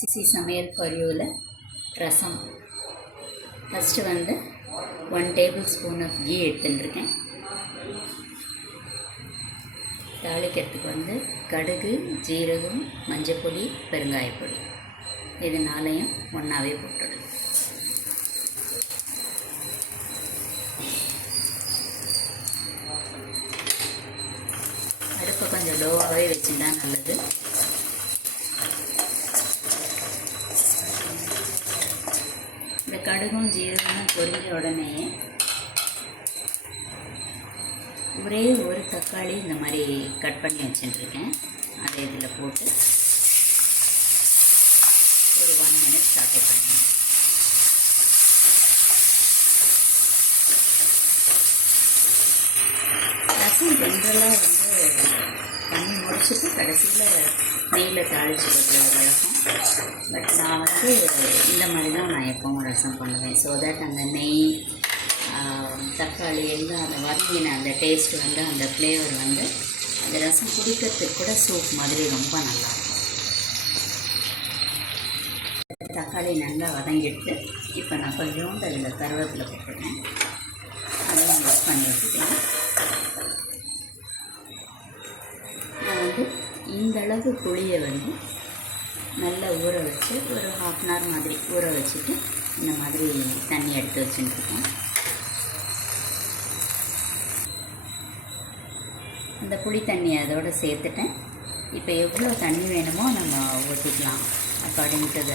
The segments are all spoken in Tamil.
சமையல் பொரியல் ரசம். ஃபஸ்ட்டு வந்து 1 டேபிள் ஸ்பூன் ஆஃப் கீ எடுத்துட்டுருக்கேன். தாளிக்கிறதுக்கு வந்து கடுகு, ஜீரகம், மஞ்சப்பொடி, பெருங்காயப்பொடி இது நாளையும் ஒன்றாவே போட்டுடும். அடுப்பை கொஞ்சம் லோவாகவே வச்சுட்டா நல்லது. இந்த கடுகும் ஜீரகமும் பொரிஞ்ச உடனே ஒரே ஒரு தக்காளி இந்த மாதிரி கட் பண்ணி வச்சுட்டுருக்கேன். அதை இதில் போட்டு ஒரு 1 மினிட் சாட்டே பண்ணுவேன். ரசம் ஜென்ரலாக வந்து தண்ணி முடிச்சுட்டு கடைசியில் நெய்யில் தாளித்து வைக்கிறது வழக்கம். பட் நான் வந்து இந்த மாதிரி தான் நான் எப்பவும் ரசம் பண்ணுவேன். ஸோ தட் அந்த நெய், தக்காளி எல்லாம் அந்த வதங்கின அந்த டேஸ்ட் வந்து அந்த ஃப்ளேவர் வந்து அந்த ரசம் குடிக்கிறதுக்கு கூட சூப் மாதிரி ரொம்ப நல்லாயிருக்கும். தக்காளி நல்லா வதங்கிட்டு இப்போ நான் கொஞ்சோண்டு அதில் கருவேப்பிலை போட்டுருக்கேன். அதையும் மிக்ஸ் பண்ணி வச்சுக்கலாம். நான் வந்து இந்தளவு புளியை வந்து நல்லா ஊற வச்சு ஒரு 1/2 hour மாதிரி ஊற வச்சுட்டு இந்த மாதிரி தண்ணி எடுத்து வச்சுட்டுருக்கேன். இந்த புளி தண்ணி அதோடு சேர்த்துட்டேன். இப்போ எவ்வளோ தண்ணி வேணுமோ நம்ம ஊற்றிக்கலாம் according to the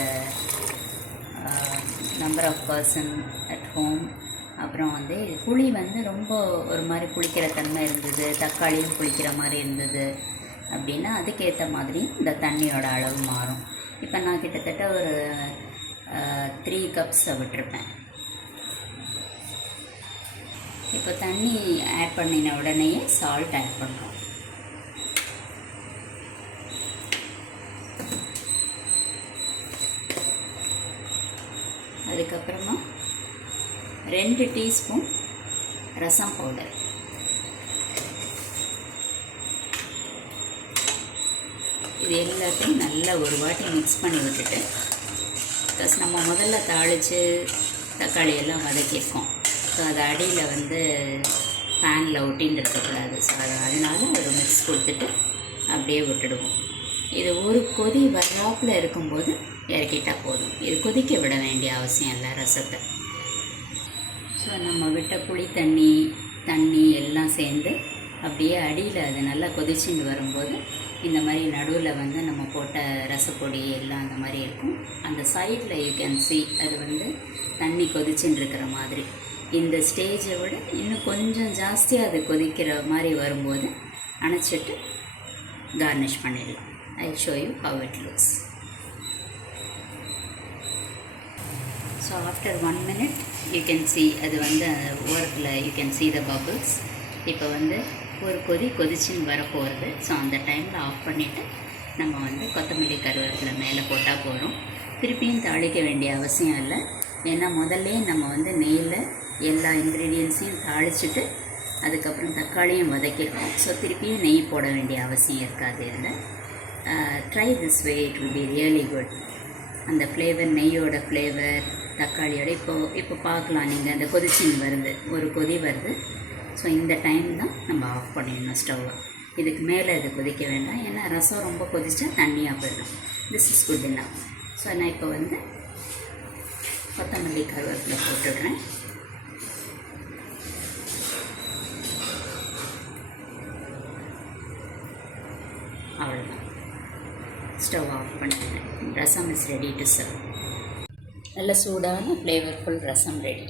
number of person at home. அப்புறம் வந்து புளி வந்து ரொம்ப ஒரு மாதிரி புளிக்கிற தன்மை இருந்தது, தக்காளியும் புளிக்கிற மாதிரி இருந்தது அப்படின்னா அதுக்கேற்ற மாதிரி இந்த தண்ணியோட அளவு மாறும். இப்போ நான் கிட்டத்தட்ட ஒரு 3 cups விட்டுருப்பேன். இப்போ தண்ணி ஆட் பண்ணின உடனேயே சால்ட் ஆட் பண்ணுறோம். அதுக்கப்புறமா 2 டீஸ்பூன் ரசம் பவுடர். இது எல்லாத்தையும் நல்லா ஒரு வாட்டி மிக்ஸ் பண்ணி விட்டுட்டு, ப்ளஸ் நம்ம முதல்ல தாளித்து தக்காளி எல்லாம் வதக்கியிருக்கோம். ஸோ அது அடியில் வந்து பேனில் ஒட்டின்னு இருக்கக்கூடாது. ஸோ அதனால ஒரு மிக்ஸ் கொடுத்துட்டு அப்படியே விட்டுடுவோம். இது ஒரு கொதி வர்றாப்பில் இருக்கும்போது இறக்கிட்டால் போதும். இது கொதிக்க விட வேண்டிய அவசியம் இல்லை ரசத்தை. ஸோ நம்ம விட்ட புளி தண்ணி எல்லாம் சேர்ந்து அப்படியே அடியில் அது நல்லா கொதிச்சுட்டு வரும்போது இந்த மாதிரி நடுவில் வந்து நம்ம போட்ட ரசப்பொடி எல்லாம் அந்த மாதிரி இருக்கும். அந்த சைடில் யூ கேன் see அது வந்து தண்ணி கொதிச்சுட்டு இருக்கிற மாதிரி. இந்த ஸ்டேஜை விட இன்னும் கொஞ்சம் ஜாஸ்தியாக அது கொதிக்கிற மாதிரி வரும்போது அணைச்சிட்டு கார்னிஷ் பண்ணிடலாம். I show you how it looks. So after 1 minute you can see அது வந்து ஓரத்தில் you can see the bubbles. இப்போ வந்து ஒரு கொதிச்சுன்னு வரப்போகிறது. ஸோ அந்த டைமில் ஆஃப் பண்ணிவிட்டு நம்ம வந்து கொத்தமல்லி கருவேப்பிலை மேலே போட்டால் போகிறோம். திருப்பியும் தாளிக்க வேண்டிய அவசியம் இல்லை. ஏன்னா முதல்ல நம்ம வந்து நெய்யில் எல்லா இன்க்ரீடியன்ஸையும் தாளிச்சுட்டு அதுக்கப்புறம் தக்காளியும் வதக்கிருக்கோம். ஸோ திருப்பியும் நெய் போட வேண்டிய அவசியம் இருக்காது. இதில் try this way, it will be really good. அந்த ஃப்ளேவர், நெய்யோட ஃப்ளேவர், தக்காளியோட இப்போ பார்க்கலாம். நீங்கள் அந்த கொதிச்சின்னு வருது, ஒரு கொதி வருது. ஸோ இந்த டைம் தான் நம்ம ஆஃப் பண்ணிடணும் ஸ்டவ்வை. இதுக்கு மேலே இது கொதிக்க வேண்டாம். ஏன்னா ரசம் ரொம்ப கொதிச்சா தண்ணியாக போயிடும். This is good enough. So நான் இப்போ வந்து கொத்தமல்லி கருவேப்பிலை போட்டுடுறேன். அவ்வளோதான், ஸ்டவ் ஆஃப் பண்ணிடுறேன். ரசம் இஸ் ரெடி டு சர்வ். நல்ல சூடான ஃப்ளேவர்ஃபுல் ரசம் ரெடி.